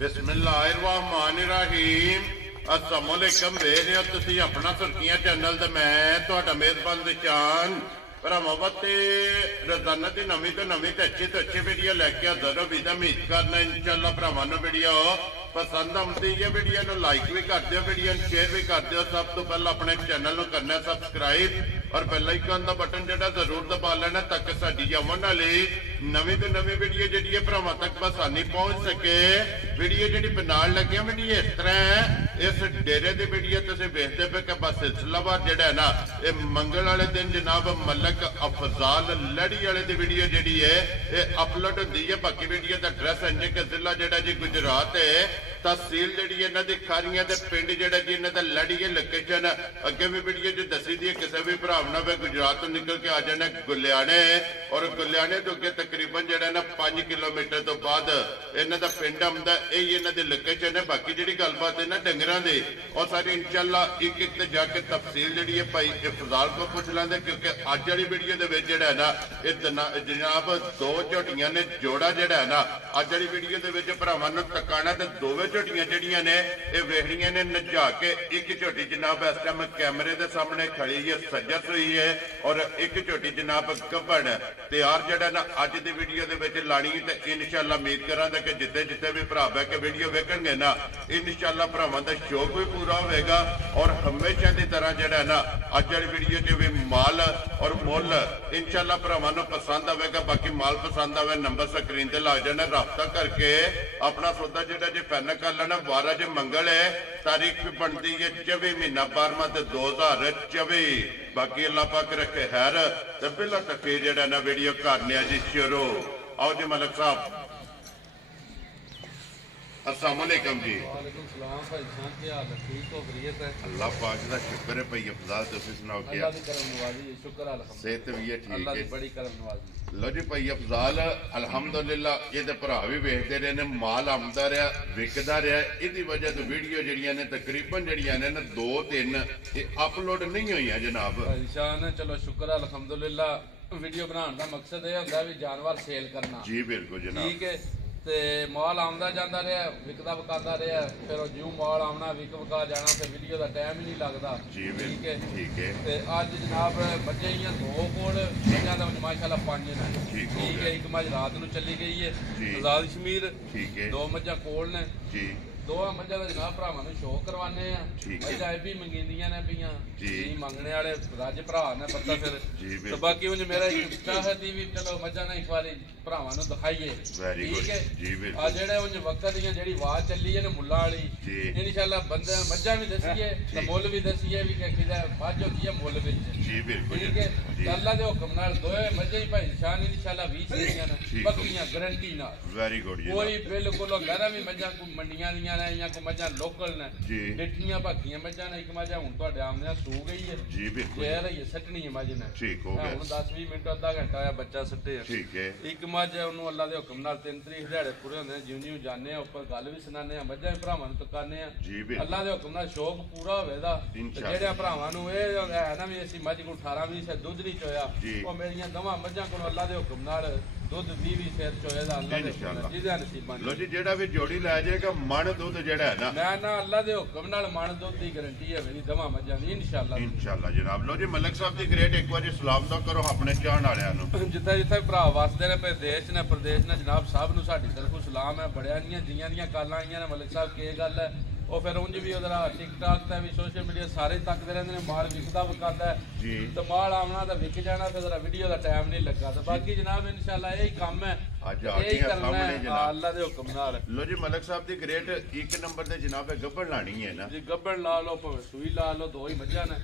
बिस्मिल्लाहिर्रहमानिर्रहीम। अस्सलाम वालेकुम। वेख रहे हो तुसीं अपना सुर्खियां चैनल ते मैं तुहाडा मेजबान निशान भरावां ते रोजाना की नवीं तो अच्छी वीडियो लैके हाज़र हो। विदा उम्मीद करना इंशाअल्लाह भरावां नूं वीडियो पसंद आउंदी है। वीडियो नूं लाइक भी कर दिओ, वीडियो नूं शेयर भी कर दिओ। सब तो पहले अपने चैनल नूं करना सब्सक्राइब और बेल आइकन का बटन जिहड़ा जरूर दबा लेना ताकि साडी आउण वाली नवीं तो नवीं वीडियो जिहड़ी है भरावां तक आसानी पहुंच सके। वीडियो जिहड़ी बनाउण लगे वीडियो इस तरह है। इस डेरे की वीडियो तुसीं वेखदे पे कि बस सिलसिलावार जिहड़ा है ना ये मंगल वाले दिन जनाब मलक अफजाल लड़ी वाले की वीडियो जिहड़ी है ये अपलोड होंदी है। बाकी वीडियो का एड्रैस इंज के जिला जिहड़ा जी गुजरात है, तहसील जिहड़ी इन्हां दी खारियां ते पिंड जिहड़ा जी इन्हां दा लड़ी है। लोकेशन अगे भी वीडियो च दसी दी है। किसी भी भरा ना वे गुजरात तो निकल के आ जाना गुलियाने और गुलियाने तो अगे तकरीबन जिहड़ा ना 5 किलोमीटर तो बाद इन्हां दा पिंड आउंदा। यही इन्हां दी लोकेशन है। बाकी जिहड़ी गलबात है ना डंगरां दी और सारी इंशाअल्लाह एक एक ते जाके तफसील जिहड़ी है भाई इफजाल को पुछ लांदे क्योंकि अज वाली वीडियो दे विच जिहड़ा है ना ये जनाब दो झोटियां ने जोड़ा जिहड़ा है ना अज वाली वीडियो दे विच भरावां नूं तकाना ते दोवें झोटियां जिहड़ियां ने ये वेखड़ियां ने नजा के एक झोटी जनाब इस टाइम कैमरे दे सामने खड़ी है सजत हुई है और एक झोटी जनाब गब्बन तैयार जिहड़ा ना अज दी वीडियो दे विच लाणी ते इंशाअल्लाह उम्मीद करांगे कि जिथे जिथे भी भरा बह के वीडियो वेखणगे ना इंशाअल्लाह भरावां दा शौक भी पूरा होगा और हमेशा की तरह जिहड़ा ना अज वाली वीडियो च भी माल और मुल इंशाअल्लाह भरावां नूं पसंद आवेगा। बाकी माल पसंद आवे नंबर स्क्रीन ते लग जाना, राबता करके अपना सौदा जिहड़ा जी फाइनल कर लेना। 12 ज मंगल है, तारीख भी बनती है 24 महीना 12वां ते 2024। बाकी अल्लाह पाक रखे खैर ते बिला तफसीर जिहड़ा ना वीडियो करने जी शुरू। आओ जी मलिक साहब, अस्सलाम वालेकुम जी। अल्लाह पाक दा शुक्र है भाई अफजाल, तुसीं सुनाओ क्या सेहत भी है? ठीक है, लो जी भाई अफजाल अलहमदुलिल्लाह ये भरा भी वेखते रहे ने, माल आमदा रहा विकदा रहा। इहदी वजह तो वीडियो जड़ियां ने तकरीबन जड़ियां ने 2-3 अपलोड नहीं हुई जनाब। चलो शुक्र अलहमदुलिल्लाह। वीडियो बनाने का मकसद यह होंदा भी जानवर सेल करना। जी बिल्कुल जनाब, ठीक है। ते माल आमदा जाता रहा विकदा वकादा रहा, फिर ज्यों माल आना विक वका जाना, फिर वीडियो का टाइम ही नहीं लगता। ठीक है ठीक है। ते अज जनाब मझे ही 2 कोल मझां दा माशाअल्लाह 5 ने। ठीक है, एक मझ रात नूं चली गई है आजाद शमीर। ठीक है, 2 मझां कोल ने जी। 2 मझां दा जनाब भरावां नूं शो करवाने आ। मझां भी मंगींदियां ने पईयां जी, मंगने वाले रज भरा ने पता फिर। तो बाकी उंज मेरा चाहत ही भी चलो मझां ने एक बारी भरावां नूं दिखाइए। ठीक है जी। आ जेड़े उंज वक्त दी जेड़ी आवाज चली है ना मुल्ला वाली इंशाअल्लाह बंदे मझां भी दसीए ते मुल भी दसीए भी कि किदा मझ होंदी है मुल विच। जी बिल्कुल ठीक है। अल्लाह दे हुक्म नाल दोए मझां ही भाई शान इंशाअल्लाह 20 सीआं ने बकरियां गारंटी नाल। वेरी गुड जी। कोई बिल्कुल गहरा भी मझां को मंडियां दियां ने या को मझां लोकल ने डिठियां बाकियां मझां ने। एक मझां हुण तुहाडे आमने सू गई है जी बिल्कुल, जे रही है सटनी है मझ ने। ठीक हो गया, हुण 10-20 मिनट आधा घंटा आया बच्चा सट्टे। ठीक है। एक मझ ओनू अल्लाह दे हुक्म नाल 3 तरीक दिहाड़े पूरे होंदे जिउं जिउं जाने ऊपर गल भी सुनाने आ, मझां भी भरावां नूं तकाने आ अल्लाह दे हुक्म नाल शौक पूरा होवेगा। जेड़े भरावां नूं ए है ना भी असीं मझ को 18-20 से दुध नहीं चोया ओ मेरियां दोवां मझां कोलों अल्लाह दे हुक्म नाल दुध 20 सिर चोएगा अल्लाह दे हुक्म नाल जिहदा नसीब बन। लो जी जेड़ा भी जोड़ी लै जाएगा मन दुध जेड़ा है ना मैं ना अल्लाह दे हुक्म नाल मन दुध दी गारंटी है मेरी दोवां मझां दी इंशाअल्लाह जनाब। लो जी मलिक साहब दी ग्रेट एक बार सलाम तो करो अपने चाहण वालियां नूं जिथे जिथे भरा वसदे ने देश ने प्रदेश ने जनाब सब नूं साडी तरफों सलाम है। बड़ियां जियां दियां कालां आईयां ने मलिक साहब की गल है और फिर उंज भी उधर टिकटॉक ते भी सोशल मीडिया सारे तकते रहंदे ने माल विकदा वकादा है तो माल आना तो विक जाना, फिर वीडियो का टाइम नहीं लगा। तो बाकी जनाब इंशाअल्लाह यही काम है यही करना है अल्लाह दे हुक्म नाल। लो जी मलिक साहब दी ग्रेट 1 नंबर ते जनाब गब्बन लानी है ना जी। गब्बन ला लो भावें सूई ला लो, 2 ही मझां ने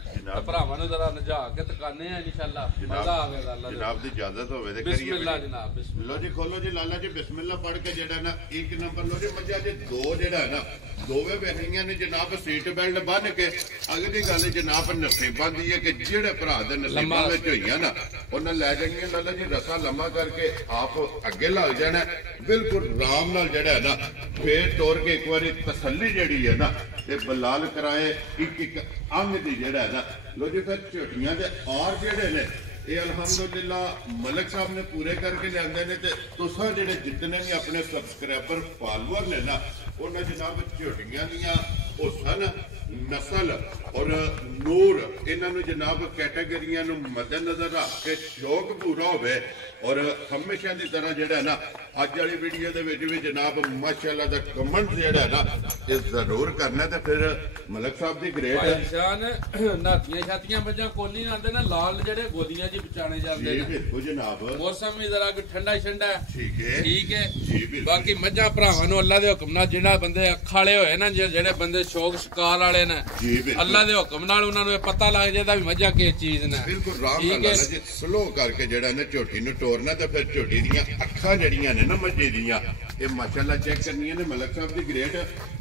भरावां नूं जरा नजा के तकाने आ इंशाअल्लाह मजा आवेगा अल्लाह जनाब दी इजाजत होवे ते करिए बिस्मिल्लाह जनाब बिस्मिल्लाह। लो जी खोलो जी लाला जी बिस्मिल्लाह पढ़ के जेड़ा ना 1 नंबर। लो जी मझां जे 2 जेड़ा है ना दोवें वेखणियां ने जनाब सीट बेल्ट बन के। अगली गल जनाब नसीबां दी है कि जेड़े भरा दे नसीबां विच होईयां ना उन्हां लै जाणियां लाला जी रसा लम्मा करके आप अगे लग जाना बिल्कुल आराम नाल जेड़ा है ना फेर तोड़ के एक बार तसल्ली जेड़ी है ना ते बलाल कराए एक अंग दी जेड़ा है ना। लो जी फिर झोटियां दे और जेड़े ने ਇਹ ਅਲਹਮਦੁਲਿਲਾ ਮਲਕ ਸਾਹਿਬ ਨੇ ਪੂਰੇ ਕਰਕੇ ਲਿਆਂਦੇ ਨੇ। ਤੇ ਤੁਸੀਂ ਜਿਹੜੇ ਜਿੰਨੇ ਵੀ ਆਪਣੇ ਸਬਸਕ੍ਰਾਈਬਰ ਫਾਲੋਅਰ ਨੇ ਨਾ, ਉਹਨਾਂ ਜਨਾਬ ਝੋਟੀਆਂ ਦੀਆਂ ਹੁਸਨ ਨਸਲ ਔਰ ਨੂਰ ਇਹਨਾਂ ਨੂੰ ਜਨਾਬ ਕੈਟਾਗਰੀਆਂ ਨੂੰ ਮੱਦੇਨਜ਼ਰ ਰੱਖ ਕੇ ਸ਼ੌਕ ਪੂਰਾ ਹੋਵੇ। ਔਰ ਹਮੇਸ਼ਾ ਦੀ ਤਰ੍ਹਾਂ ਜਿਹੜਾ ਨਾ ਅੱਜ ਵਾਲੀ ਵੀਡੀਓ ਦੇ ਵਿੱਚ ਵੀ ਜਨਾਬ ਮਾਸ਼ਾਅੱਲਾ ਦਾ ਕਮੈਂਟ ਜਿਹੜਾ ਨਾ ਇਹ ਜ਼ਰੂਰ ਕਰਨਾ। ਤੇ ਫਿਰ ਮਲਕ ਸਾਹਿਬ ਦੀ ਗ੍ਰੇਟ ਨਿਸ਼ਾਨ ਨਾਤੀਆਂ ਛਾਤੀਆਂ ਬੱਚਾ ਕੋਲੀ ਨਾਲ ਆਂਦੇ ਨਾ ਲਾਲ ਜਿਹੜੇ ਗੋਲੀਆਂ ਜੀ ਬਚਾਣੇ ਜਾਂਦੇ ਨੇ। ਬਿਲਕੁਲ ਜਨਾਬ ਮੌਸਮ ਵੀ ਜ਼ਰਾ ਠੰਡਾ ਠੰਡਾ ਠੀਕ ਹੈ ਜੀ ਬਿਲਕੁਲ। ਬਾਕੀ ਮੱਝਾਂ ਭਰਾਵਾਂ ਨੂੰ ਅੱਲਾ ਦੇ ਹੁਕਮ ਨਾਲ ਜਿਹੜਾ ਬੰਦੇ ਅੱਖਾਂ ਵਾਲੇ ਹੋਏ ਨਾ, ਜਿਹੜੇ ਬੰਦੇ ਸ਼ੌਕ ਸ਼ਿਕਾਰ ਵਾਲੇ ਨੇ, ਅੱਲਾ ਦੇ ਹੁਕਮ ਨਾਲ ਉਹਨਾਂ ਨੂੰ ਇਹ ਪਤਾ ਲੱਗ ਜਾਂਦਾ ਵੀ ਮੱਝਾਂ ਕਿਸ ਚੀਜ਼ ਨੇ। ਬਿਲਕੁਲ ਰਾਮ ਨਾਲ ਜੀ ਸਲੋ ਕਰਕੇ ਜਿਹੜਾ ਨਾ ਝੋਟੀ ਨੂੰ ਤੋਰਨਾ। ਤੇ ਫਿਰ ਝੋਟੀ ਦੀਆਂ ਅੱਖਾਂ ਜਿਹੜੀਆਂ ਨੇ ਨਾ ਮੱਝੇ ਦੀਆਂ ਇਹ ਮਾਸ਼ਾਅੱਲਾ ਚੈੱਕ ਕਰਨੀਆਂ ਨੇ। ਮਲਕ ਸਾਹਿਬ ਦੀ ਗ੍ਰੇਟ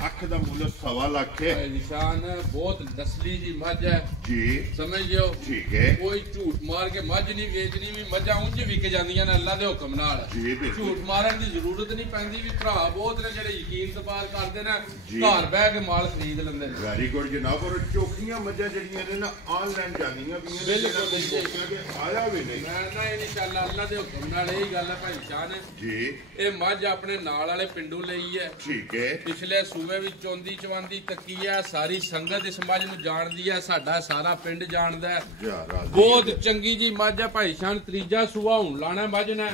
ਅੱਖ ਦਾ ਮੁੱਲ 1.25 ਲੱਖ ਹੈ। ਨਿਸ਼ਾਨ ਬਹੁਤ ਨਸਲੀ ਜੀ ਮੱਝ ਹੈ ਜੀ, ਸਮਝ ਲਿਓ ਠੀਕ ਹੈ। ਕੋਈ ਝੂਠ ਮਾਰ ਕੇ ਮੱਝ ਨਹੀਂ ਵੇਚਣੀ, ਵੀ ਮੱਝਾਂ ਉਂਝ ਵਿਕ ਜਾਂਦੀਆਂ ਨੇ ਅੱਲਾ ਦੇ ਹੁਕਮ ਨਾਲ। ਝੂਠ ਮਾਰਨ ਦੀ ਜ਼ਰੂਰਤ ਨਹੀਂ ਪੈਂਦੀ। ਵੀ ਭਰਾ ਬਹੁਤ ਨੇ ਜਿਹੜੇ ਯਕੀਨ ਤਬਾਰ ਕਰਦੇ ਨੇ, ਘਰ ਬਹਿ ਕੇ ਮਾਲ ਖਰੀਦ ਲੈਂਦੇ ਨੇ। ਵੈਰੀ ਗੁੱਡ ਜਨਾਬ। ਔਰ ਚੋਖੀਆਂ ਮੱਝਾਂ ਜਿਹੜੀਆਂ ਨੇ ਨਾ ਆਨਲਾਈਨ ਜਾਂਦੀਆਂ ਵੀ ਨੇ, ਬਿਲਕੁਲ ਆਇਆ ਵੀ ਨਹੀਂ। ਮੈਂ ਨਾ ਇਨਸ਼ਾਅੱਲਾ ਅੱਲਾ ਦੇ ਹੁਕਮ ਨਾਲ ਇਹ ਗੱਲ ਹੈ ਭਾਈ ਸ਼ਾਨ ਜੀ, ਇਹ ਮੱਝ ਆਪਣੇ ਨਾਲ ਵਾਲੇ ਪਿੰਡੂ ਲਈ ਹੈ। ਠੀਕ ਹੈ। ਪਿਛਲੇ ਸੂਬੇ ਵਿੱਚ ਚੌਂਦੀ ਚਵਾਂਦੀ ਤੱਕੀ ਹੈ। ਸਾਰੀ ਸੰਗਤ ਇਸ ਮੱਝ ਨੂੰ ਜਾਣਦੀ ਹੈ, ਸਾਡਾ ਸਾਰਾ ਪਿੰਡ ਜਾਣਦਾ ਹੈ। ਬਹੁਤ ਚੰਗੀ ਜੀ ਮੱਝ ਹੈ ਭਾਈ ਸ਼ਾਨ। ਤੀਜਾ ਸੂਆ ਹੁਣ ਲਾਣਾ ਮੱਝ ਨੇ।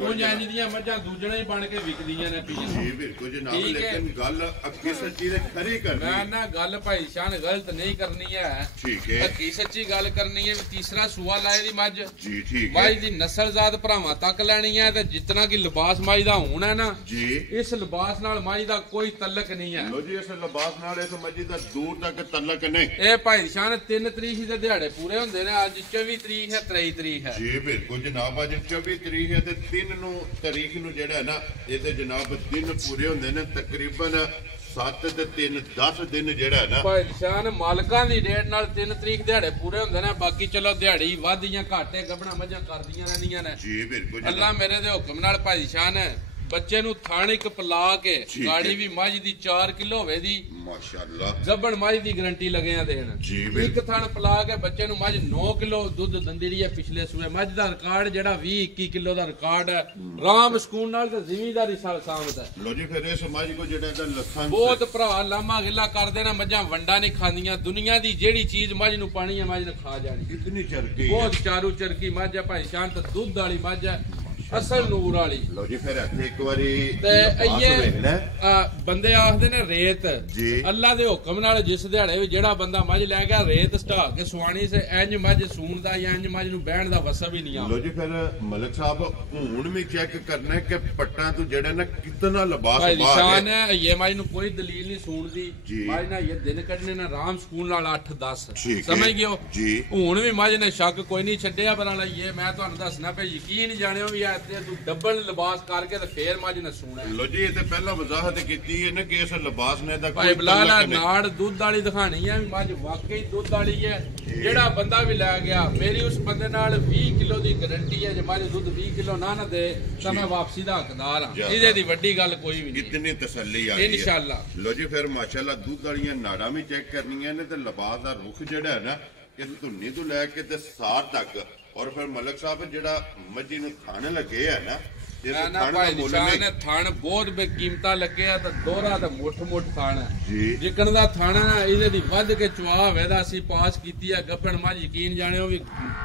ਉਹ ਇੰਜ ਦੀਆਂ ਮੱਝਾਂ ਦੂਜਣਾ ਹੀ ਬਣ ਕੇ ਵਿਕਦੀਆਂ ਨੇ। ਜੀ ਬਿਲਕੁਲ ਜਨਾਬ। ਲੇਕਿਨ ਗੱਲ ਅੱਕੀ ਸੱਚੀ ਦੇ ਖਰੀ ਕਰਨੀ। ਮੈਂ ਨਾ ਗੱਲ ਭਾਈ ਸ਼ਾਨ ਗਲਤ ਨਹੀਂ ਕਰਨੀ ਹੈ। ਠੀਕ ਹੈ। ਅੱਕੀ ਸੱਚੀ ਗੱਲ ਕਰਨੀ ਹੈ। ਵੀ ਤੀਸਰਾ ਸੂਆ ਲਾਏ ਦੀ ਮੱਝ ਜੀ, ਠੀਕ ਹੈ। ਮੱਝ ਦੀ ਨਸਲਜ਼ਾਤ ਭਰਾਵਾਂ ਤੱਕ ਲੈਣੀ ਹੈ। ਤੇ ਜਿਤਨਾ ਕਿ ਲਿਬਾਸ ਮੱਝ ਦਾ ਹੁਣ ਹੈ ਨਾ ਜੀ, ਇਸ ਲਿਬਾਸ ਨਾਲ ਮੱਝ ਦਾ ਕੋਈ ਤਲਕ ਨਹੀਂ ਹੈ। ਲੋ ਜੀ, ਇਸ ਲਿਬਾਸ ਨਾਲ ਇਸ ਮੱਝ ਦਾ ਦੂਰ ਤੱਕ ਤਲਕ ਨਹੀਂ। ਇਹ ਭਾਈ ਸ਼ਾਨ 3 ਤਰੀਕ ਦੇ ਦਿਹਾੜੇ ਪੂਰੇ ਹੁੰਦੇ ਨੇ। ਅੱਜ 24 ਤਰੀਕ ਹੈ, 23 ਤਰੀਕ ਹੈ। ਜੀ ਬਿਲਕੁਲ ਜਨਾਬ। ਅੱਜ 24 ਤਰੀਕ ਹੈ ਤੇ 3 ਤਰੀਕ ਨੂੰ ਜਿਹੜਾ ਨਾ ਇਹ ਤੇ ਜਨਾਬ ਦਿਨ ਪੂਰੇ ਹੁੰਦੇ ਨੇ। ਤਕਰੀਬਨ 7 ਤੇ 3 10 ਦਿਨ ਜਿਹੜਾ ਨਾ ਭਾਈ ਸ਼ਾਨ ਮਾਲਕਾਂ ਦੀ ਡੇਟ ਨਾਲ 3 ਤਰੀਕ ਦਿਹਾੜੇ ਪੂਰੇ ਹੁੰਦੇ ਨੇ। ਬਾਕੀ ਚਲੋ ਦਿਹਾੜੀ ਵੱਧ ਜਾਂ ਘਾਟੇ ਗੱਭਣਾ ਮੱਝਾਂ ਕਰਦੀਆਂ ਰਹਿੰਦੀਆਂ ਨੇ। ਜੀ ਬਿਲਕੁਲ। ਅੱਲਾ ਮੇਰੇ ਦੇ ਹੁਕਮ ਨਾਲ ਭਾਈ ਸ਼ਾਨ ਬੱਚੇ ਨੂੰ ਥਣ ਇੱਕ ਪਿਲਾ ਕੇ ਗਾੜੀ ਵੀ ਮੱਝ ਦੀ 4 ਕਿਲੋ ਹੋਵੇ ਦੀ ਮਾਸ਼ਾਅੱਲਾ ਗੱਭਣ ਮੱਝ ਦੀ ਗਰੰਟੀ ਲੱਗਿਆ ਦੇਣ। ਇੱਕ ਥਣ ਪਿਲਾ ਕੇ ਬੱਚੇ ਨੂੰ ਮੱਝ 9 ਕਿਲੋ ਦੁੱਧ ਦਿੰਦੀ ਰਹੀ ਹੈ ਪਿਛਲੇ ਸੂਏ। ਮੱਝ ਦਾ ਰਿਕਾਰਡ ਜਿਹੜਾ 20-21 ਕਿਲੋ ਦਾ ਰਿਕਾਰਡ ਹੈ। ਰਾਮ ਸਕੂਨ ਨਾਲ ਤੇ ਜ਼ਿਮੀਦਾਰੀ ਸਾਮਤ ਹੈ। ਲੋ ਜੀ, ਫਿਰ ਇਸ ਮੱਝ ਕੋ ਜਿਹੜਾ ਦਾ ਲੱਖਾਂ ਬਹੁਤ ਭਰਾ ਲਾਮਾ ਗਿੱਲਾ ਕਰਦੇ ਨੇ। ਮੱਝਾਂ ਵੰਡਾ ਨਹੀਂ ਖਾਂਦੀਆਂ। ਦੁਨੀਆ ਦੀ ਜਿਹੜੀ ਚੀਜ਼ ਮੱਝ ਨੂੰ ਪਾਣੀ ਹੈ ਮੱਝ ਨੇ ਖਾ ਜਾਣੀ। ਇਤਨੀ ਚਰਕੀ, ਬਹੁਤ ਚਾਰੂ ਚਰਕੀ ਮੱਝ ਹੈ ਭਾਈ ਸ਼ਾਨ। ਤੇ ਦੁੱਧ ਵਾਲੀ ਮੱਝ ਹੈ, ਅਸਲ ਨੂਰ ਵਾਲੀ। ਲੋ ਜੀ, ਫਿਰ ਇੱਥੇ ਇੱਕ ਵਾਰੀ ਤੇ ਇਹ ਬੰਦੇ ਆਖਦੇ ਨੇ ਰੇਤ ਅੱਲਾ ਦੇ ਹੁਕਮ ਨਾਲ ਜਿਸ ਦਿਹਾੜੇ ਵੀ ਜਿਹੜਾ ਬੰਦਾ ਮੱਝ ਲੈ ਗਿਆ ਰੇਤ ਸਟਾ ਕੇ ਸੁਆਣੀ ਸੇ ਇੰਜ ਮੱਝ ਸੂਣ ਦਾ ਜਾਂ ਇੰਜ ਮੱਝ ਨੂੰ ਬਹਿਣ ਦਾ ਵਸਾ ਵੀ ਨਹੀਂ ਆ। ਲੋ ਜੀ, ਫਿਰ ਮਲਕ ਸਾਹਿਬ ਹੁਣ ਵੀ ਚੈੱਕ ਕਰਨਾ ਕਿ ਪੱਟਾਂ ਤੋਂ ਜਿਹੜਾ ਨਾ ਕਿਤਨਾ ਲਿਬਾਸ ਨਿਸ਼ਾਨ ਹੈ। ਇਹ ਮੱਝ ਨੂੰ ਕੋਈ ਦਲੀਲ ਨਹੀਂ ਸੂਣ ਦੀ। ਮੱਝ ਨਾ ਇਹ ਦਿਨ ਕੱਢਨੇ ਨਾ ਰਾਮ ਸਕੂਨ ਨਾਲ 8-10 ਸਮਝ ਗਿਓ। ਹੁਣ ਵੀ ਮੱਝ ਨੇ ਸ਼ੱਕ ਕੋਈ ਨਹੀਂ ਛੱਡਿਆ। ਬਰਾਂ ਲਈ ਇਹ ਮੈਂ ਤੁਹਾਨੂੰ ਦੱਸਣਾ ਪਿਆ, ਯਕੀਨ ਜਾਣਿਓ ਵੀ ਤੂੰ ਡਬਲ ਲਿਬਾਸ ਕਰਕੇ ਤੇ ਫੇਰ ਮੱਝ ਨੇ ਸੂਣਾ। ਲੋ ਜੀ, ਇਹ ਤੇ ਪਹਿਲਾਂ ਵਜ਼ਾਹਤ ਕੀਤੀ ਹੈ ਨਾ ਕਿ ਇਸ ਲਿਬਾਸ ਨੇ ਦਾ ਭਾਈ ਬਲਾਲਾ ਨਾੜ ਦੁੱਧ ਵਾਲੀ ਦਿਖਾਣੀ ਹੈ ਵੀ ਮੱਝ ਵਾਕਈ ਦੁੱਧ ਵਾਲੀ ਹੈ। ਜਿਹੜਾ ਬੰਦਾ ਵੀ ਲੈ ਗਿਆ ਮੇਰੀ ਉਸ ਬੰਦੇ ਨਾਲ 20 ਕਿਲੋ ਦੀ ਗਾਰੰਟੀ ਹੈ। ਜੇ ਮੱਝ ਦੁੱਧ 20 ਕਿਲੋ ਨਾ ਦੇ ਤਾਂ ਮੈਂ ਵਾਪਸੀ ਦਾ ਹੱਕਦਾਰ ਹਾਂ। ਇਹਦੇ ਦੀ ਵੱਡੀ ਗੱਲ ਕੋਈ ਵੀ ਨਹੀਂ। ਕਿਤਨੀ ਤਸੱਲੀ ਆ ਗਈ ਇਨਸ਼ਾਅੱਲਾ। ਲੋ ਜੀ, ਫਿਰ ਮਾਸ਼ਾਅੱਲਾ ਦੁੱਧ ਵਾਲੀਆਂ ਨਾੜਾਂ ਵੀ ਚੈੱਕ ਕਰਨੀਆਂ ਨੇ ਤੇ ਲਿਬਾਸ ਦਾ ਰੁਖ ਜਿਹੜਾ ਹੈ ਨਾ ਇਸ ਧੁੰਨੀ ਤੋਂ ਲੈ ਕੇ ਤੇ ਸਾਰ ਤੱਕ। ਔਰ ਫਿਰ ਮਲਕ ਸਾਹਿਬ ਜਿਹੜਾ ਮੱਝੀ ਨੂੰ ਥਣ ਲੱਗੇ ਆ ਨਾ ਭਾਈ ਨਿਸ਼ਾਨ ਹੈ। ਥਣ ਬਹੁਤ ਬੇਕੀਮਤਾ ਲੱਗਿਆ ਤੇ ਦੋਹਰਾ ਤੇ ਮੁੱਠ ਥਣ ਹੈ। ਜਿਕਣ ਦਾ ਥਣ ਨਾ ਇਹਦੇ ਦੀ ਵੱਧ ਕੇ ਚਵਾ ਹੋਵੇ ਦਾ ਅਸੀਂ ਪਾਸ ਕੀਤੀ ਹੈ। ਗੱਭਣ ਮੱਝ ਯਕੀਨ ਜਾਣਿਓ ਵੀ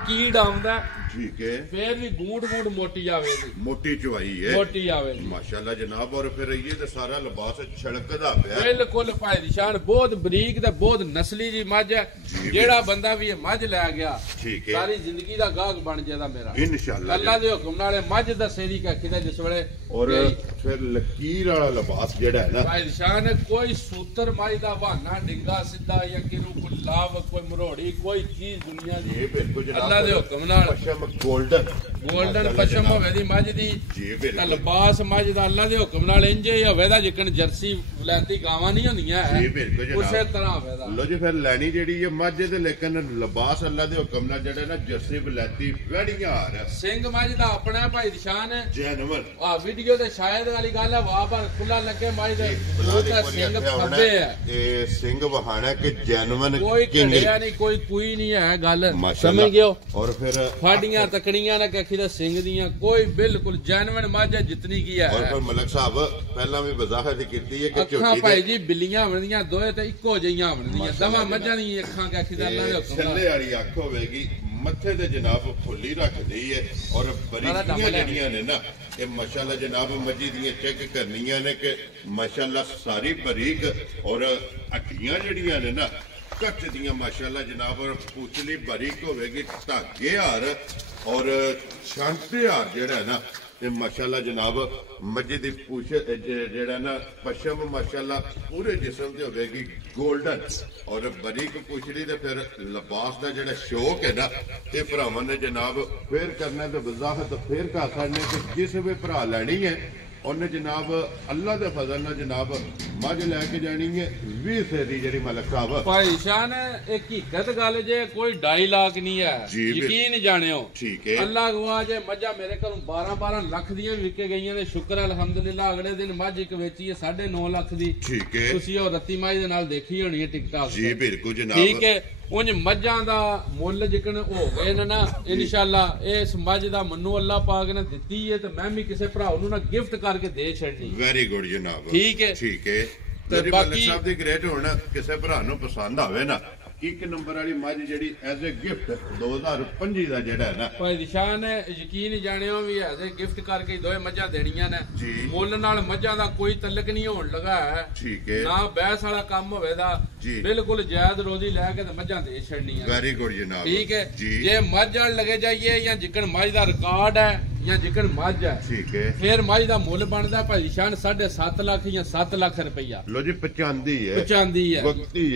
ਕੀੜ ਆਉਂਦਾ। ਠੀਕ ਹੈ। ਫੇਰ ਵੀ ਗੂੰਡ ਮੋਟੀ ਆਵੇਗੀ, ਮੋਟੀ ਚਵਾਈ ਹੈ, ਮੋਟੀ ਆਵੇ ਮਾਸ਼ਾਅੱਲਾ ਜਨਾਬ। ਔਰ ਫਿਰ ਇਹ ਤੇ ਸਾਰਾ ਲਿਬਾਸ ਛਲਕਦਾ ਪਿਆ ਬਿਲਕੁਲ। ਭਾਈ ਨਿਸ਼ਾਨ ਬਹੁਤ ਬਰੀਕ ਤੇ ਬਹੁਤ ਨਸਲੀ ਜੀ ਮੱਝ ਹੈ। ਜਿਹੜਾ ਬੰਦਾ ਵੀ ਇਹ ਮੱਝ ਲੈ ਗਿਆ ਸਾਰੀ ਜ਼ਿੰਦਗੀ ਦਾ ਗਾਹਕ ਬਣ ਜਾਏਗਾ ਮੇਰਾ ਇਨਸ਼ਾਅੱਲਾ। ਅੱਲਾ ਦੇ ਹੁਕਮ ਨਾਲ ਮੱਝ ਦੱਸੇ ਦੀ ਕਿਦਾ ਜਿਸ ਵੇਲੇ। ਔਰ ਫਿਰ ਲਕੀਰ ਵਾਲਾ ਲਿਬਾਸ ਜਿਹੜਾ ਹੈ ਨਾ ਭਾਈ ਨਿਸ਼ਾਨ ਕੋਈ ਸੂਤਰ ਮੱਝ ਦਾ ਬਹਾਨਾ ਡਿੰਗਾ ਸਿੱਧਾ ਜਾਂ ਕਿਨੂੰ ਕੋਈ ਲਾਭ ਕੋਈ ਮਰੋੜੀ ਕੋਈ ਚੀਜ਼ ਦੁਨੀਆ ਦੀ ਇਹ ਬਿਲਕੁਲ ਜਨਾਬ ਅੱਲਾ ਦੇ ਹੁਕਮ ਨਾਲ ਗੋਲਡਨ ਪਸ਼ਮ ਹੋਵੇ ਦੀ ਮੱਝ ਦੀ ਤਾਂ ਲਿਬਾਸ ਮੱਝ ਦਾ ਅੱਲਾ ਦੇ ਹੁਕਮ ਨਾਲ ਇੰਜ ਹੀ ਹੋਵੇ ਦਾ ਜਿਕਣ ਜਰਸੀ ਵਲੈਤੀ ਗਾਵਾਂ ਨਹੀਂ ਹੁੰਦੀਆਂ ਉਸੇ ਤਰ੍ਹਾਂ ਹੋਵੇ ਦਾ। ਲੋ ਜੀ, ਫਿਰ ਲੈਣੀ ਜਿਹੜੀ ਹੈ ਮੱਝ ਦੇ ਲੇਕਿਨ ਲਿਬਾਸ ਅੱਲਾ ਦੇ ਹੁਕਮ ਨਾਲ ਜਿਹੜਾ ਨਾ ਜਰਸੀ ਵਲੈਤੀ ਵੜੀਆਂ ਆ ਰਿਹਾ। ਸਿੰਘ ਮੱਝ ਦਾ ਆਪਣਾ ਭਾਈ ਨਿਸ਼ਾਨ ਜੈਨਵਰ ਆ ਵੀਡੀਓ ਤੇ ਸ਼ਾਇਦ वाली गल है वाह पर खुला लगे माई दे सिंह खब्बे है ये सिंह वहाना के जेन्युइन कोई कढ़िया नहीं कोई नहीं है गल समझ गयो और फिर फाड़ियां तकड़ियां ना कखी दा सिंह दियां कोई बिल्कुल जेन्युइन मझ जितनी की है और फिर मलक साहब पहला भी वजाहत कीती है कि अखां भाई जी बिल्लियां बनदियां दोए ते इक्को जिहियां बनदियां दवा मझां दी अखां कखी दा अल्लाह दे हुक्म छल्ले वाली अख होवेगी मथे ते जनाब फुल्ली रख दी है और बरीकियां जड़ियां ने ना ये माशाल्लाह जनाब मजी दियां चेक करनियां ने कि माशाल्लाह सारी बरीक और हड्डियां जड़ियां ने ना कट दियां माशाल्लाह जनाब और पूछली बरीक होवेगी धागे हार और छांटे हार जेड़ा है ना ते माशाल्लाह जनाब मजी दी पूछ जेड़ा ना पश्चिम माशाल्लाह पूरे जिस्म ते होवेगी गोल्डन और बरीक पूछड़ी ते फिर लिबास दा जेड़ा शौक है ना ते भरावां ने जनाब फिर करना ते वजाहत फिर कर सकने कि जिस भी भरा लैनी है उन्हें जनाब अल्लाह दे फजल नाल जनाब मझ लैके जानी है 20 सेरी जेड़ी मलक साहब भाई शान एक हकीकत गल जे कोई डायलॉग नहीं है यकीन जानियो ठीक है अल्लाह गवाह जे मझा मेरे घरों 12 लाख दियां विके गईयां ने शुक्र अल्हम्दुलिल्लाह अगले दिन मझ एक वेची है 9.5 लाख दी ठीक है तुसी ओ रत्ती माई दे नाल देखी होनी है टिकटॉक जी बिल्कुल जनाब ठीक है उंज मझां दा मुੱਲ जिकन हो गए ना इंशाअल्लाह इस मझ दा मन्नू अल्लाह पाक ने दित्ती है ते मैं भी किसी भरा नूं ना गिफ्ट करके दे छड़नी वेरी गुड जनाब ठीक है ते बाकी साहब दी ग्रेट होना किसी भरा नूं पसंद आवे ना एक नंबर वाली मझ जेड़ी एज ए गिफ्ट 2025 दा जेड़ा है ना भाई दिशान यकीन जानियो भी एज ए गिफ्ट करके दो मझां देनियां ने मुੱਲ नाल मझां दा कोई तल्लक नहीं होण लगा है ठीक है ना बहस वाला काम होवेदा बिल्कुल जायज रोजी लेके ते मझां दे छड़नियां वेरी गुड जनाब ठीक है जे मझ लगे जाइए या जिकन मझ दा रिकॉर्ड है या जिकन मझ है ठीक है फिर मझ दा मुੱਲ बनदा भाई शान 7.5 लाख या 7 लाख रुपया लो जी 95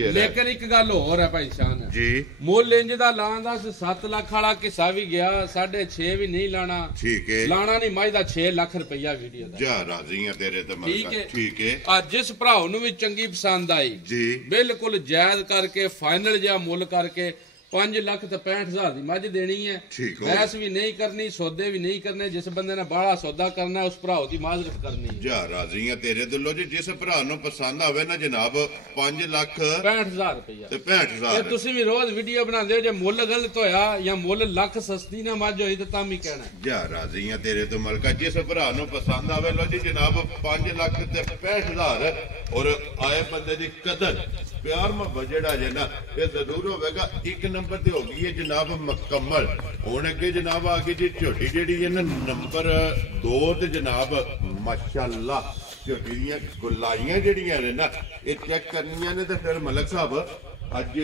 है लेकिन एक गल और है भाई शान जी मुੱਲ इंज दा लांदा 7 लाख वाला किसा भी गया 6.5 भी नहीं लाना ठीक है लाना नहीं मझ दा 6 लाख रुपया वीडियो दा जा राजी हां तेरे ते ठीक है आज जिस भरा नूं भी चंगी पसंद आई जी बिल्कुल जायज करके फाइनल जा मुੱਲ करके 5 लाख ते 65,000 दी मझ देनी है बहस भी नहीं करनी सौदे भी नहीं करने जिस बंदे ने बड़ा सौदा करना उस भरा दी माजरत करनी जा राजी हां तेरे दिलों जी जिस भरा नूं पसंद आवे ना जनाब 5 लाख 65,000 रुपया ते 65,000 तुसी भी रोज वीडियो बनांदे हो जे मुੱਲ गलत होया या मुੱਲ लख सस्ती ना मझ होई ते तां भी कहना जा राजी हां तेरे तो मलका जिस भरा नूं पसंद आवे लो जी जनाब 5 लाख ते 65,000 और आए बंदे दी कदर प्यार मोहब्बत जेड़ा जे ना ये जरूर होवेगा एक नंबर ते हो गई है जनाब मुकम्मल हुण अगे जनाब आ गई जी झोटी जेड़ी है ना नंबर 2 ते जनाब माशाअल्लाह झोटी दियां गुलाइयां जेड़ियां ने ना ये चेक करनियां ने ते फिर मलक साहब अज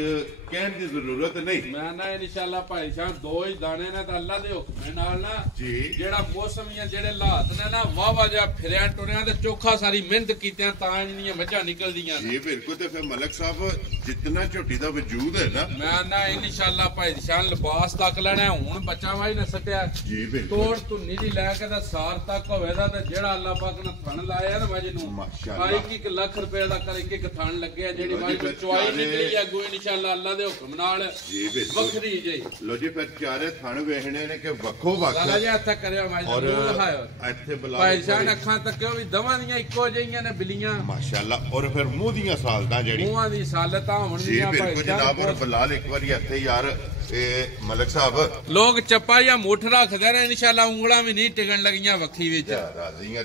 कहण दी जरूरत नहीं मैं ना इंशाअल्लाह भाई साहब दो ही दाने ने ते अल्लाह दे हुक्म नाल ना जी जेड़ा मौसम या जेड़े हालात ने ना वावा जा फिरया टुरया ते चोखा सारी मेहनत कीतियां तां इन्नियां मझां निकलदियां जी बिल्कुल ते फिर मलक साहब जितना झोटी दा वजूद है ना मैं ना इंशाअल्लाह भाई शान लिबास तक लेना हुण बच्चा भाई ने सटिया जी बिल्कुल तोड़ धुन्नी दी लेके ते सार तक होवेदा ते जेड़ा अल्लाह पाक ने थण लाया ना मज नूं माशाअल्लाह 1 लाख रुपए दा कर एक थण लगे जेड़ी मज चुआई निकली है इंशाअल्लाह अल्लाह दे हुक्म नाल जी वखरी जी लो जी फिर चारे थण वेखणे ने कि वखो वख लाला जी हत्थ करयो मैं जरूर दिखायो ਇੱਥੇ ਬਲਾ ਭਾਈ ਜਾਨ ਅੱਖਾਂ ਤੱਕਿਓ ਵੀ ਦਵਾਂ ਦੀਆਂ ਇੱਕੋ ਜਿਹੀਆਂ ਨੇ ਬਿੱਲੀਆਂ ਮਾਸ਼ਾਅੱਲਾ ਔਰ ਫਿਰ ਮੂੰਹ ਦੀਆਂ ਸਾਲਤਾਂ ਜਿਹੜੀ ਮੂੰਹਾਂ ਦੀ ਸਾਲਤਾਂ ਹੋਣਗੀਆਂ ਭਾਈ ਜਨਾਬ ਔਰ ਬਲਾਲ ਇੱਕ ਵਾਰੀ ਇੱਥੇ ਯਾਰ ਇਹ ਮਲਕ ਸਾਹਿਬ ਲੋਕ ਚੱਪਾ ਜਾਂ ਮੁੱਠ ਰੱਖਦੇ ਨੇ ਇੰਸ਼ਾਅੱਲਾ ਉਂਗਲਾਂ ਵੀ ਨਹੀਂ ਟਿਕਣ ਲੱਗੀਆਂ ਵੱਖੀ ਵਿੱਚ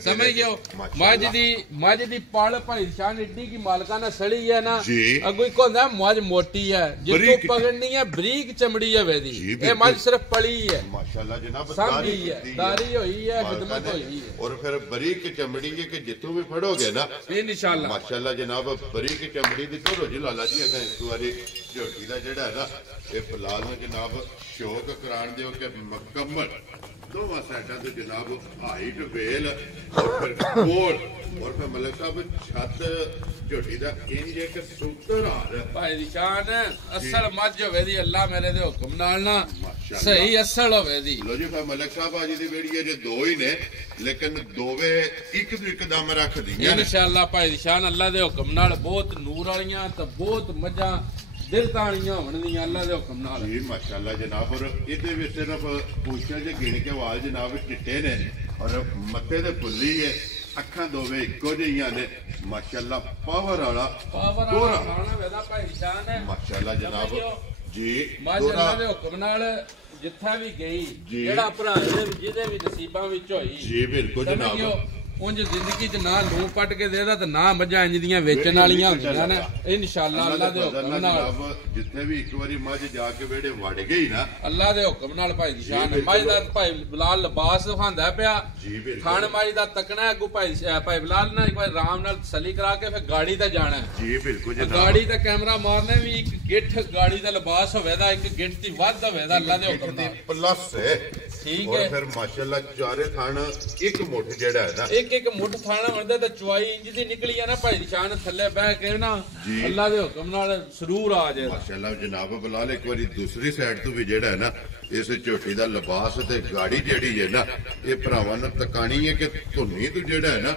ਸਮਝ ਗਿਓ ਮੱਝ ਦੀ ਪਲ ਭਾਈ ਜਾਨ ਏਡੀ ਕੀ ਮਾਲਕਾਂ ਨੇ ਸੜੀ ਹੈ ਨਾ ਅੱਗੋਂ ਇੱਕ ਹੁੰਦਾ ਮੱਝ मोटी है जिसको पकड़नी है बरीक चमड़ी है वेदी ये मझ सिर्फ पली है माशाल्लाह जनाब दारी है दारी हुई है खिदमत हुई है और फिर बरीक चमड़ी है कि जितों भी फड़ोगे ना इंशाल्लाह माशाल्लाह जनाब बरीक चमड़ी दी तो रोज लाला जी अगर एक बारी झोटी दा जेड़ा है ना ये फिलहाल में जनाब शौक कराण दियो कि मुकम्मल दोवां साइडां ते जनाब हाइट वेल और फिर कोल और फिर मलक साहब छत झोटी दा इंज एक सूतर हाल भाई दी शान असल मझ होवे दी अल्लाह मेरे दे हुक्म नाल ना सही असल होवे दी लो जी फिर मलक साहब आज दी वीडियो जे दो ही ने लेकिन दोवे एक तो एकदम रख दियां इंशाअल्लाह भाई दी शान अल्लाह दे हुक्म नाल बहुत नूर वालियां ते बहुत मझां दिल तालियां होणगियां अल्लाह दे हुक्म नाल जी माशाअल्लाह जनाब और इहदे विच सिर्फ पूछियां जे गिण के वाल जनाब चिट्टे ने और मत्थे ते फुल्ली है ਅੱਖਾਂ ਦੋਵੇਂ ਇੱਕੋ ਜਿਹੀਆਂ ਨੇ ਮਾਸ਼ਾਅੱਲਾ ਪਾਵਰ ਵਾਲਾ ਖਾਣਾ ਵੇਦਾ ਭਾਈ ਸ਼ਾਨ ਹੈ ਮਾਸ਼ਾਅੱਲਾ ਜਨਾਬ ਜੀ ਮਾਸ਼ਾਅੱਲਾ ਦੇ ਹੁਕਮ ਨਾਲ ਜਿੱਥਾ ਵੀ ਗਈ ਜਿਹੜਾ ਭਰਾ ਜਿਹਦੇ ਵੀ ਨਸੀਬਾਂ ਵਿੱਚ ਹੋਈ ਜੀ ਬਿਲਕੁਲ ਜਨਾਬ ਉਂਝ ਜ਼ਿੰਦਗੀ 'ਚ ਨਾ ਲੂਣ ਪੱਟ ਕੇ ਦੇਦਾ ਤੇ ਨਾ ਮੱਝਾਂ ਇੰਜ ਦੀਆਂ ਵੇਚਣ ਵਾਲੀਆਂ ਹੁੰਦੀਆਂ ਨੇ ਇਨਸ਼ਾਅੱਲਾ ਅੱਲਾ ਦੇ ਹੁਕਮ ਨਾਲ ਜਿੱਥੇ ਵੀ ਇੱਕ ਵਾਰੀ ਮੱਝ ਜਾ ਕੇ ਵੇੜੇ ਵੜ ਗਈ ਨਾ ਅੱਲਾ ਦੇ ਹੁਕਮ ਨਾਲ ਭਾਈ ਦੀ ਸ਼ਾਨ ਮੱਝ ਦਾ ਭਾਈ ਬਲਾਲ ਲਿਬਾਸ ਖਾਂਦਾ ਪਿਆ ਖਾਣ ਮੱਝ ਦਾ ਤੱਕਣਾ ਅੱਗੂ ਭਾਈ ਬਲਾਲ ਨੇ ਇੱਕ ਵਾਰ ਆਰਾਮ ਨਾਲ ਤਸੱਲੀ ਕਰਾ ਕੇ ਫਿਰ ਗਾੜੀ ਤੇ ਜਾਣਾ ਜੀ ਬਿਲਕੁਲ ਜਨਾਬ ਗਾੜੀ ਤੇ ਕੈਮਰਾ ਮਾਰਨੇ ਵੀ ਇੱਕ ਗਿੱਠ ਗਾੜੀ ਦਾ ਲਿਬਾਸ ਹੋਵੇਦਾ ਇੱਕ ਗਿੱਠ ਦੀ ਵੱਧ ਹੋਵੇਦਾ ਅੱਲਾ ਦੇ ਹੁਕਮ ਨਾਲ ਪਲੱਸ ਹੈ ਠੀਕ ਹੈ ਫਿਰ ਮਾਸ਼ਾਅੱਲਾ ਚਾਰੇ ਥਾਣ ਇੱਕ ਮੁੱਠ ਜਿਹੜਾ ਹੈ ਨਾ ਇੱਕ ਮੁੱਠ ਥਾਣਾ ਬਣਦਾ ਤੇ ਚੁਆਈ ਇੰਜ ਦੀ ਨਿਕਲੀ ਆ ਨਾ ਭਾਈ ਸ਼ਾਨ ਥੱਲੇ ਬਹਿ ਕੇ ਨਾ ਅੱਲਾ ਦੇ ਹੁਕਮ ਨਾਲ ਸਰੂਰ ਆ ਜਾਏ ਮਾਸ਼ਾਅੱਲਾ ਜਨਾਬ ਬਲਾਲ ਇੱਕ ਵਾਰੀ ਦੂਸਰੀ ਸਾਈਡ ਤੋਂ ਵੀ ਜਿਹੜਾ ਹੈ ਨਾ ਇਸ ਝੋਟੀ ਦਾ ਲਿਬਾਸ ਤੇ ਗਾੜੀ ਜਿਹੜੀ ਹੈ ਨਾ ਇਹ ਭਰਾਵਾਂ ਨੂੰ ਤਕਾਣੀ ਹੈ ਕਿ ਧੁੰਨੀ ਤੋਂ ਜਿਹੜਾ ਹੈ ਨਾ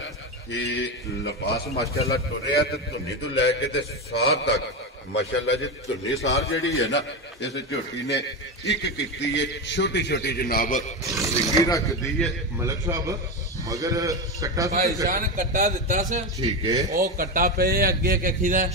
ਇਹ ਲਿਬਾਸ ਮਾਸ਼ਾਅੱਲਾ ਟੁਰਿਆ ਤੇ ਧੁੰਨੀ ਤੋਂ ਲੈ ਕੇ ਤੇ ਸਾਰ ਤੱਕ ਮਾਸ਼ਾਅੱਲਾ ਜੀ ਧੁੰਨੀ ਸਾਰ ਜਿਹੜੀ ਹੈ ਨਾ ਇਸ ਝੋਟੀ ਨੇ ਇੱਕ ਕੀਤੀ ਹੈ ਛੋਟੀ ਛੋਟੀ ਜਨਾਬ ਸਿੰਗੀ ਰੱਖਦੀ ਹੈ ਮਲਕ ਸਾਹਿਬ ਮਗਰ ਕੱਟਾ ਭਾਈ ਸ਼ਾਨ ਕੱਟਾ ਦਿੱਤਾ ਸੀ ਠੀਕ ਹੈ ਉਹ ਕੱਟਾ ਪਏ ਅੱਗੇ ਕਿਖੀਦਾ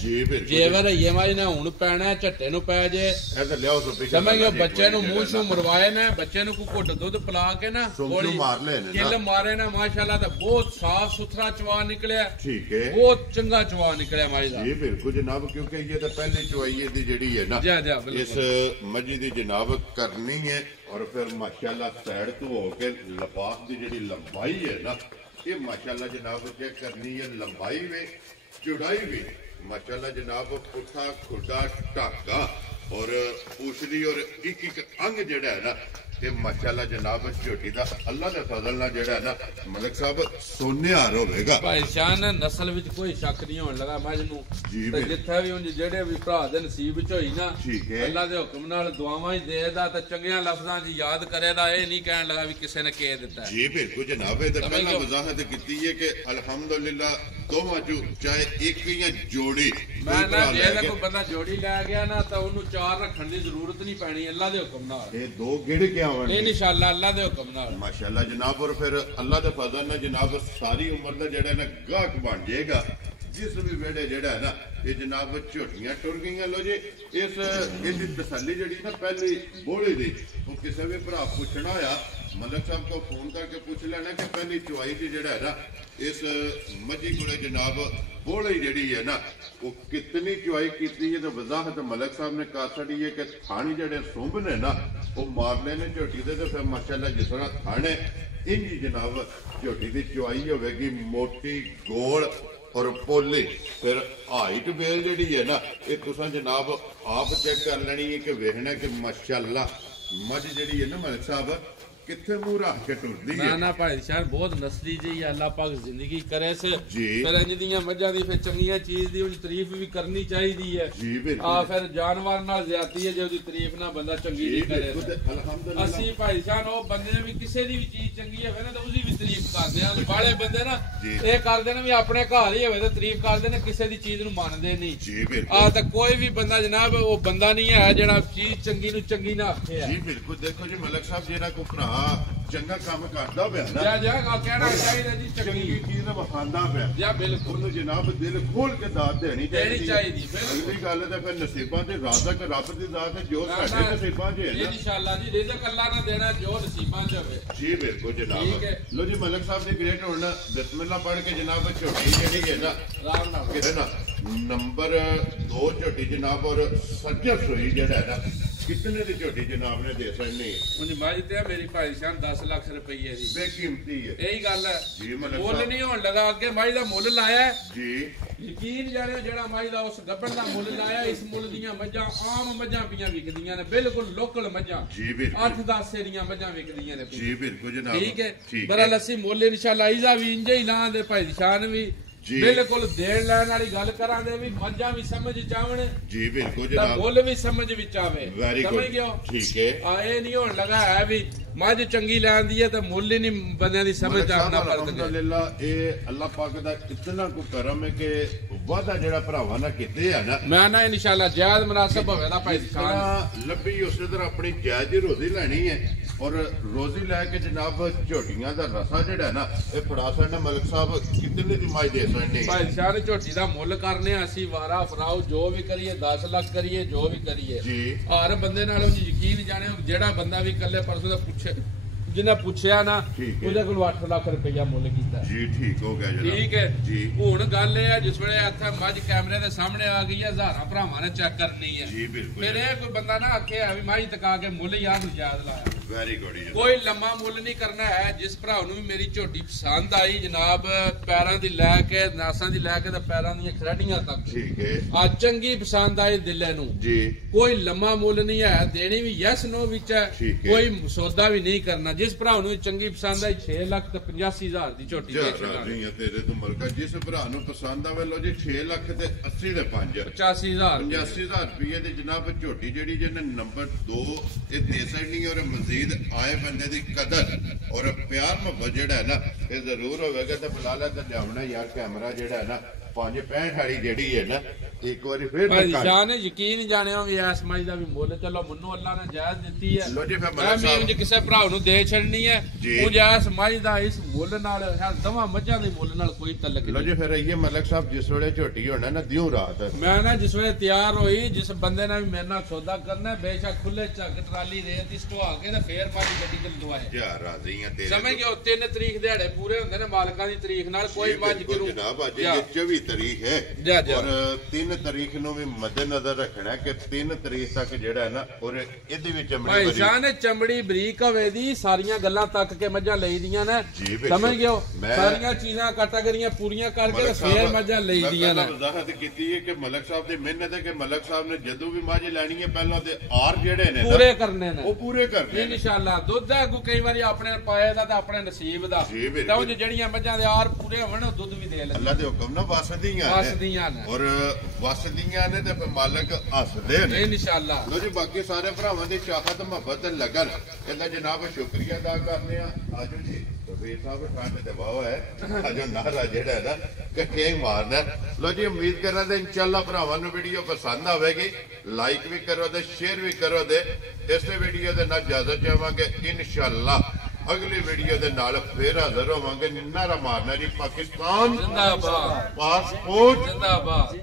ਜੇਵਰ ਇਹ ਮਾਈ ਨੇ ਹੁਣ ਪੈਣਾ ਝੱਟੇ ਨੂੰ ਪੈ ਜੇ ਇਹ ਤਾਂ ਲਿਆਓ ਸੋ ਪਿੱਛੇ ਸਮਝ ਗਿਆ ਬੱਚੇ ਨੂੰ ਮੂੰਹ ਸ਼ੂ ਮਰਵਾਏ ਨੇ ਬੱਚੇ ਨੂੰ ਕੋਈ ਘੁੱਟ ਦੁੱਧ ਪਿਲਾ ਕੇ ਨਾ ਗੋਲੀ ਮਾਰ ਲੈ ਨੇ ਕਿੱਲ ਮਾਰੇ ਨਾ ਮਾਸ਼ਾਅੱਲਾ ਤਾਂ ਬਹੁਤ ਸਾਫ ਸੁਥਰਾ ਚਵਾ ਨਿਕਲਿਆ ਠੀਕ ਹੈ ਬਹੁਤ ਚੰਗਾ ਚਵਾ ਨਿਕਲਿਆ ਮਾਈ ਦਾ ਇਹ ਬਿਲਕੁਲ ਜਨਾਬ ਕਿਉਂਕਿ ਇਹ ਤਾਂ ਪਹਿਲੀ ਚਵਾਈ ਇਹਦੀ ਜਿਹੜੀ ਹੈ ਨਾ ਇਸ ਮੱਝੀ ਦੀ ਜਨਾਬ ਕਰਨੀ ਹੈ ਔਰ ਫਿਰ ਮਾਸ਼ਾਅੱਲਾ ਸਾਈਡ ਤੋਂ ਹੋ ਕੇ ਲਿਬਾਸ ਦੀ ਜਿਹੜੀ ਲੰਬਾਈ ਹੈ ਨਾ ਇਹ ਮਾਸ਼ਾਅੱਲਾ ਜਨਾਬ ਕੀ ਕਰਨੀ ਹੈ ਲੰਬਾਈ ਵੀ ਚੌੜਾਈ ਵੀ ਮਾਸ਼ਾਅੱਲਾ ਜਨਾਬ ਪੁੱਠਾ ਖੁੱਡਾ ਢਾਕਾ ਔਰ ਪੂਛੜੀ ਔਰ ਇੱਕ ਇੱਕ ਅੰਗ ਜਿਹੜਾ ਹੈ ਨਾ ਇਹ ਮਾਸ਼ਾਅੱਲਾ ਜਨਾਬ ਝੋਟੀ ਦਾ ਅੱਲਾ ਦੇ ਫਜ਼ਲ ਨਾਲ ਜਿਹੜਾ ਨਾ ਮਲਕ ਸਾਹਿਬ ਸੋਨਿਹਾਰ ਹੋਵੇਗਾ ਭਾਈ ਸ਼ਾਨ ਨਸਲ ਵਿੱਚ ਕੋਈ ਸ਼ੱਕ ਨਹੀਂ ਹੋਣ ਲੱਗਾ ਮੱਝ ਨੂੰ ਤੇ ਜਿੱਥੇ ਵੀ ਉਂਝ ਜਿਹੜੇ ਵੀ ਭਰਾ ਦੇ ਨਸੀਬ ਵਿੱਚ ਹੋਈ ਨਾ ਅੱਲਾ ਦੇ ਹੁਕਮ ਨਾਲ ਦੁਆਵਾਂ ਹੀ ਦੇਦਾ ਤੇ ਚੰਗੀਆਂ ਲਫ਼ਜ਼ਾਂ 'ਚ ਯਾਦ ਕਰੇਦਾ ਇਹ ਨਹੀਂ ਕਹਿਣ ਲੱਗਾ ਵੀ ਕਿਸੇ ਨੇ ਕਹਿ ਦਿੱਤਾ ਜੀ ਬਿਲਕੁਲ ਜਨਾਬ ਇਹ ਤਾਂ ਪਹਿਲਾਂ ਵਜ਼ਾਹਤ ਕੀਤੀ ਹੈ ਕਿ ਅਲਹਮਦੁਲਿਲਾ ਦੋਵਾਂ ਚੋਂ ਚਾਹੇ ਇੱਕ ਜਾਂ ਜੋੜੀ ਮੈਂ ਨਾ ਜੇ ਕੋਈ ਬੰਦਾ ਜੋੜੀ ਲੈ ਗਿਆ ਨਾ ਤਾਂ ਉਹਨੂੰ ਚਾਰ ਰੱਖਣ ਦੀ ਜ਼ਰੂਰਤ ਨਹੀਂ ਪੈਣੀ ਅੱਲਾ ਦੇ ਹੁਕਮ ਨਾਲ ਇਹ ਦੋ ਗਿੜ ਕੇ इंशाअल्लाह अल्लाह दे हुक्म नाल माशाअल्लाह जनाब और फिर अल्लाह दे फजल नाल जनाब सारी उम्र दा जेड़ा ना गाहक बन जाएगा जिस भी वेड़े जेड़ा है ना ये जनाब झोटियां टुर गईयां लो जी इसकी तसल्ली जेड़ी ना पहली बोली दी वो किसी भी भरा पूछना होया मलक साहब को फोन करके पूछ लेना कि पहली चुवाई च जेड़ा है ना इस मजी को जनाब बोली जेड़ी है ना वो कितनी चुवाई की है तो वजाहत मलक साहब ने कर छड़ी है कि थानी जेड़े सुंभ ने ना वो मारने ने झोटी दे तो फिर माशाअल्लाह जिस तरह थाने इंजी जनाब झोटी की चुवाई होगी मोटी गोल और पोली फिर हाइट बेल जी है ना ये तुसा जनाब आप चेक कर लेनी है कि वेखना कि माशाअल्लाह मझ जी है ना मलिक साहब किथे मुंह रख के टुरदी है ना भाई शान बहुत नस्ली जी अल्लाह पाक जिंदगी करे से फिर इंज दियां मज्जां दी फिर चंगियां चीज दी उनकी तारीफ भी करनी चाहिदी है जी बिल्कुल आ फिर जानवर नाल ज्यादती है जे उदी तारीफ ना बंदा चंगी नहीं करे अल्हम्दुलिल्लाह असि भाई शान ओ बंदे भी किसी दी भी चीज चंगी है ना तो उसदी भी तारीफ करदे आ बाले बंदे ना ये करदे ने भी अपने घर ही होवे तो तारीफ करदे ने किसी दी चीज नु मानदे नहीं जी बिल्कुल आ तो कोई भी बंदा जनाब वो बंदा नहीं है जेड़ा चीज चंगी नु चंगी ना आखे जी बिल्कुल देखो जी मलक साहब जेड़ा को भरा चंगा काम करदा पिया ना जा कहना चाहिए जी चंगी चीज वखांदा पिया या बिल्कुल ਉਹਨੂੰ ਜਨਾਬ ਦਿਲ ਖੋਲ ਕੇ ਦਾਤ ਦੇਣੀ ਚਾਹੀਦੀ ਅਗਲੀ ਗੱਲ ਤਾਂ ਫਿਰ ਨਸੀਬਾਂ ਤੇ ਰਾਜ਼ਕ ਰੱਬ ਦੀ ਜ਼ਾਤ ਹੈ ਜੋ ਸਾਡੇ ਨਸੀਬਾਂ 'ਚ ਹੈ ਨਾ ਇਨਸ਼ਾਅੱਲਾ ਜੀ ਰਿਜ਼ਕ ਅੱਲਾ ਨੇ ਦੇਣਾ ਜੋ ਨਸੀਬਾਂ 'ਚ ਹੋਵੇ ਜੀ ਬਿਲਕੁਲ ਜਨਾਬ ਲੋ ਜੀ ਮਲਕ ਸਾਹਿਬ ਦੀ ਗ੍ਰੇਟ ਹੁਣ ਬਿਸਮਿਲ੍ਲਾ ਪੜ੍ਹ ਕੇ ਜਨਾਬ ਝੋਟੀ ਜਿਹੜੀ ਹੈ ਨਾ ਆਰਾਮ ਨਾਲ ਕਿਹਦੇ ਨਾ ਨੰਬਰ 2 ਝੋਟੀ ਜਨਾਬ ਔਰ ਸੱਜਰ ਸੋਈ ਜਿਹੜਾ ਹੈ ਨਾ कितने की झोटी जनाब ने दे सकनी उन मझ ते मेरी भाई शान 10 लाख रुपये दी बेकीमती है यही गल है जी मुल नहीं होने लगा अगे मझ दा मुल लाया जी यकीन जाने जेड़ा मझ दा उस गब्बन दा मुल लाया इस मुल दियां मज्जां आम मज्जां पियां विकदियां ने बिल्कुल लोकल मज्जां जी बिल्कुल 8-10 सेरियां मज्जां विकदियां ने जी बिल्कुल जनाब ठीक है बरा लस्सी मुल इंशाअल्लाह इजा भी इंजे ही लां दे भाई शान भी बिल्कुल देन लैन वाली गल करा दे भी मज्जां भी समझ चावण जी बिल्कुल जनाब मुल भी समझ विच आवे समझ गयो ठीक है आ ए नहीं होने लगा है भी मज चंगी लैंदी है तो मुल ही नहीं बंदे दी समझ आंदा फर्क अल्हम्दुलिल्लाह ए अल्लाह पाक दा इतना को करम है कि वादा जेड़ा भरावां ना कीते है ना मैं ना इंशाअल्लाह जायज मुनासिब होवे दा भाई खान लब्बी उस तरह अपनी जायज रोजी लेनी है ਔਰ ਰੋਜ਼ੀ ਲੈ ਕੇ ਜਨਾਬ ਝੋਟੀਆਂ ਦਾ ਰਸਾ ਜਿਹੜਾ ਨਾ ਇਹ ਫੜਾ ਸਕਦੇ ਮਲਕ ਸਾਹਿਬ ਕਿੰਨੇ ਦੀ ਮਾਈ ਦੇ ਸਕਦੇ ਭਾਈ ਸ਼ਾਹ ਝੋਟੀ ਦਾ ਮੁੱਲ ਕਰਨੇ ਆ ਅਸੀਂ ਵਾਰਾ ਫਰਾਓ ਜੋ ਵੀ ਕਰੀਏ 10 ਲੱਖ ਕਰੀਏ ਜੋ ਵੀ ਕਰੀਏ ਜੀ ਹਰ ਬੰਦੇ ਨਾਲ ਉਹ ਯਕੀਨ ਜਾਣੇ ਜਿਹੜਾ ਬੰਦਾ ਵੀ ਇਕੱਲੇ ਪਰਸੋਂ ਦਾ ਪੁੱਛੇ ਜਿਹਨੇ ਪੁੱਛਿਆ ਨਾ ਉਹਦੇ ਕੋਲ 8 ਲੱਖ ਰੁਪਇਆ ਮੁੱਲ ਕੀਤਾ ਜੀ ਠੀਕ ਹੋ ਗਿਆ ਜਨਾਬ ਠੀਕ ਹੈ ਜੀ ਹੁਣ ਗੱਲ ਇਹ ਹੈ ਜਿਸ ਵੇਲੇ ਇੱਥੇ ਮੱਝ ਕੈਮਰੇ ਦੇ ਸਾਹਮਣੇ ਆ ਗਈ ਹੈ ਹਜ਼ਾਰਾਂ ਭਰਾਵਾਂ ਨੇ ਚੈੱਕ ਕਰਨੀ ਹੈ ਜੀ ਬਿਲਕੁਲ ਫਿਰ ਇਹ ਕੋਈ ਬੰਦਾ ਨਾ ਆਖੇ ਆ ਵੀ ਮੱਝ ਤਕਾ ਕੇ ਮੁੱਲ ਯਾਦ ਲਾਇਆ ਵੈਰੀ ਗੁੱਡ ਕੋਈ ਲੰਮਾ ਮੁੱਲ ਨਹੀਂ ਕਰਨਾ ਹੈ ਜਿਸ ਭਰਾ ਨੂੰ ਵੀ ਮੇਰੀ ਝੋਟੀ ਪਸੰਦ ਆਈ ਜਨਾਬ ਪੈਰਾਂ ਦੀ ਲੈ ਕੇ ਨਾਸਾਂ ਦੀ ਲੈ ਕੇ ਤੇ ਪੈਰਾਂ ਦੀਆਂ ਖੜੀਆਂ ਤੱਕ ਠੀਕ ਹੈ ਆ ਚੰਗੀ ਪਸੰਦ ਆਈ ਦਿਲੇ ਨੂੰ ਜੀ ਕੋਈ ਲੰਮਾ ਮੁੱਲ ਨਹੀਂ ਹੈ ਦੇਣੀ ਵੀ ਯੈਸ ਨੋ ਵਿੱਚ ਹੈ ਕੋਈ ਸੌਦਾ ਵੀ ਨਹੀਂ ਕਰਨਾ ਜਿਸ ਭਰਾ ਨੂੰ ਚੰਗੀ ਪਸੰਦ ਆਈ 6 ਲੱਖ ਤੇ 85,000 ਦੀ ਝੋਟੀ ਤੇਰੇ ਤੋਂ ਮਲਕਾ ਜਿਸ ਭਰਾ ਨੂੰ ਪਸੰਦ ਆਵੇ ਲੋ ਜੀ 6 ਲੱਖ ਤੇ 80 ਦੇ 5 85,000 ਰੁਪਏ ਦੀ ਜਨਾਬ ਝੋਟੀ ਜਿਹੜੀ ਜਿਹਨੇ ਨੰਬਰ 2 ਇਹ ਦੇ ਸਕਣੀ ਔਰ ਮਜ਼ੀਦ ਆਏ ਬੰਦੇ ਦੀ ਕਦਰ ਔਰ ਪਿਆਰ ਮੁਹੱਬਤ ਜਿਹੜਾ ਹੈ ਨਾ ਇਹ ਜ਼ਰੂਰ ਹੋਵੇਗਾ ਤੇ ਬਲਾਲਾ ਤੇ ਜਾਵਣਾ ਯਾਰ ਕੈਮਰਾ ਜਿਹੜਾ ਹੈ ਨਾ 565 ਵਾਲੀ ਜਿਹੜੀ ਹੈ ਨਾ ਇੱਕ ਵਾਰੀ ਫੇਰ ਭਾਈ ਸ਼ਾਹ ਨੇ ਯਕੀਨ ਜਾਣਿਆ ਵੀ ਇਸ ਮੱਝ ਦਾ ਵੀ ਮੁੱਲ ਚਲੋ ਮੈਨੂੰ ਅੱਲਾ ਨੇ ਜਾਇਜ਼ ਦਿੱਤੀ ਹੈ ਲੋ ਜੀ ਫਿਰ ਮੈਂ ਵੀ ਕਿਸੇ ਭਰਾ ਨੂੰ ਦੇ ਛੱਡਣੀ ਹੈ ਉਹ ਜਾਇਜ਼ ਮੱਝ ਦਾ ਇਸ ਮੁੱਲ ਨਾਲ ਦਵਾ ਮੱਝਾਂ ਦੇ ਮੁੱਲ ਨਾਲ ਕੋਈ ਤਲਕ ਨਹੀਂ ਲੋ ਜੀ ਫਿਰ ਇਹ ਮਲਕ ਸਾਹਿਬ ਜਿਸ ਵੇਲੇ ਝੋਟੀ ਹੋਣਾ ਨਾ ਦਿਉ ਰਾਤ ਮੈਂ ਨਾ ਜਿਸ ਵੇਲੇ ਤਿਆਰ ਹੋਈ ਜਿਸ ਬੰਦੇ ਨੇ ਵੀ ਮੇਰੇ ਨਾਲ ਸੌਦਾ ਕਰਨਾ ਬੇਸ਼ੱਕ ਖੁੱਲੇ ਝੱਗ ਟਰਾਲੀ ਰੇਤ ਦੀ ਸਟਵਾ ਕੇ ਤੇ ਫੇਰ ਮੱਝ ਗੱਡੀ ਚ ਲਦਵਾਏ ਯਾਰ ਰਾਜ਼ੀ ਆ ਤੇਰੇ ਸਮਝ ਗਏ 3 ਤਰੀਕ ਦਿਹਾੜੇ ਪੂਰੇ ਹੁੰਦੇ ਨੇ ਮਾਲਕਾਂ ਦੀ ਤਰੀਕ ਨਾਲ ਕੋਈ ਮੱਝ ਕਿਰੂ ਜਨਾਬ ਅੱਜ 24 ਤਰੀਕ ਹੈ ਔਰ 3 ਤਰੀਕ ਨੂੰ ਵੀ ਮੱਦੇਨਜ਼ਰ ਰੱਖਣਾ ਕਿ 3 ਤਰੀਕ ਤੱਕ ਜਿਹੜਾ ਹੈ ਨਾ ਔਰ ਇਹਦੇ ਵਿੱਚ ਭਾਈ ਸ਼ਾਹ ਨੇ ਚਮੜੀ ਬਰੀਕ ਹੋਵੇ ਦੀ ਸਾਰੀਆਂ ਗੱਲਾਂ ਤੱਕ ਕੇ ਮੱਝਾਂ ਲਈਦੀਆਂ ਨੇ ਸਮਝ ਗਿਓ ਸਾਰੀਆਂ ਚੀਜ਼ਾਂ ਕੈਟਾਗਰੀਆਂ ਪੂਰੀਆਂ ਕਰਕੇ ਫੇਰ ਮੱਝਾਂ ਲਈਦੀਆਂ ਨੇ ਵਜ਼ਾਹਤ ਕੀਤੀ ਹੈ ਕਿ ਮਲਕ ਸਾਹਿਬ ਦੀ ਮਿਹਨਤ ਹੈ ਕਿ ਮਲਕ ਸਾਹਿਬ ਨੇ ਜਦੋਂ ਵੀ ਮੱਝ ਲੈਣੀ ਹੈ ਪਹਿਲਾਂ ਤੇ ਆਰ ਜਿਹੜੇ ਨੇ ਪੂਰੇ ਕਰਨੇ ਨੇ ਉਹ ਪੂਰੇ ਕਰਨੇ ਨੇ ਇਨਸ਼ਾਅੱਲਾ ਦੁੱਧ ਹੈ ਕੋ ਕਈ ਵਾਰੀ ਆਪਣੇ ਪਾਏ ਦਾ ਤੇ ਆਪਣੇ ਨਸੀਬ ਦਾ ਤਾਂ ਉਹ ਜਿਹੜੀਆਂ ਮੱਝਾਂ ਦੇ ਆਰ ਪੂਰੇ ਹੋਣ ਉਹ ਦੁੱਧ ਵੀ ਦੇ ਲੈਂਦੇ ਅੱਲਾ ਦੇ ਹੁਕਮ ਨਾਲ ਵਸਦੀਆਂ ਨੇ ਔਰ ਵਸਦੀਆਂ ਨੇ ਤੇ ਮਾਲਕ ਹੱਸਦੇ ਨੇ ਇਨਸ਼ਾਅੱਲਾ ਲੋ ਜੀ ਬਾਕੀ ਸਾਰੇ ਭਰਾਵਾਂ ਦੀ ਚਾਹਤ ਮੁਹੱਬਤ ਲਗਨ ਇਹਦਾ ਜਨਾਬ ਸ਼ੁਕਰੀਆ ਅਦਾ ਕਰਨੇ ਆ ਆਜੋ ਜੀ ਰਫੀਕ ਸਾਹਿਬ ਠੰਡ ਤੇ ਵਾਹ ਹੈ ਆਜੋ ਨਾਰਾ ਜਿਹੜਾ ਹੈ ਨਾ ਇਕੱਠੇ ਹੀ ਮਾਰਨਾ ਲੋ ਜੀ ਉਮੀਦ ਕਰਨਾ ਤੇ ਇਨਸ਼ਾਅੱਲਾ ਭਰਾਵਾਂ ਨੂੰ ਵੀਡੀਓ ਪਸੰਦ ਆਵੇਗੀ ਲਾਈਕ ਵੀ ਕਰੋ ਤੇ ਸ਼ੇਅਰ ਵੀ ਕਰੋ ਤੇ ਇਸੇ ਵੀਡੀਓ ਦੇ ਨਾਲ ਇਜਾਜ਼ਤ ਚਾਹਾਂਗੇ ਇਨਸ਼ਾਅੱਲਾ ਅਗਲੀ ਵੀਡੀਓ ਦੇ ਨਾਲ ਫੇਰ ਹਾਜ਼ਰ ਹੋਵਾਂਗੇ ਨਾਰਾ ਮਾਰਨਾ ਜੀ ਪਾਕਿਸਤਾਨ ਜ਼ਿੰਦਾਬਾਦ ਪਾਸਪੋਰਟ ਜ਼ਿੰਦਾਬਾਦ